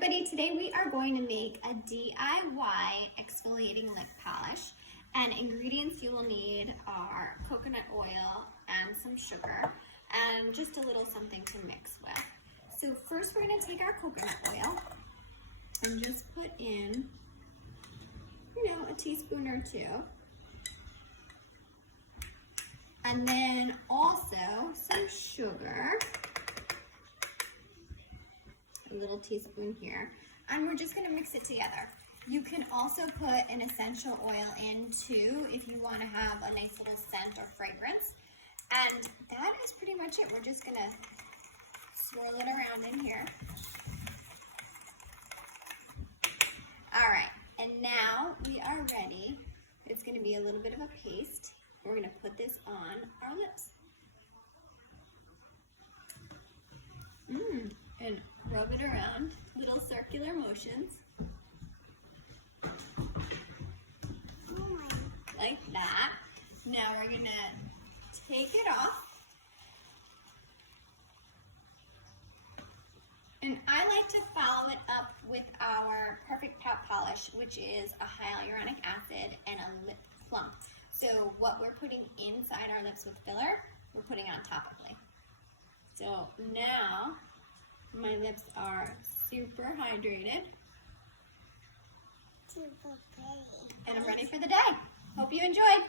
everybody, today we are going to make a DIY exfoliating lip polish, and ingredients you will need are coconut oil and some sugar and just a little something to mix with. So first we're going to take our coconut oil and just put in, a teaspoon or two. And then also some sugar, a little teaspoon here, and we're just gonna mix it together. You can also put an essential oil in too if you wanna have a nice little scent or fragrance. And that is pretty much it. We're just gonna swirl it around in here. All right, and now we are ready. It's gonna be a little bit of a paste. We're gonna put this on our lips. And rub it around, little circular motions. Like that. Now we're gonna take it off. And I like to follow it up with our Perfect Pop Polish, which is a hyaluronic acid and a lip plump. So what we're putting inside our lips with filler, we're putting on topically. So now my lips are super hydrated. Super pretty. And I'm ready for the day. Hope you enjoyed.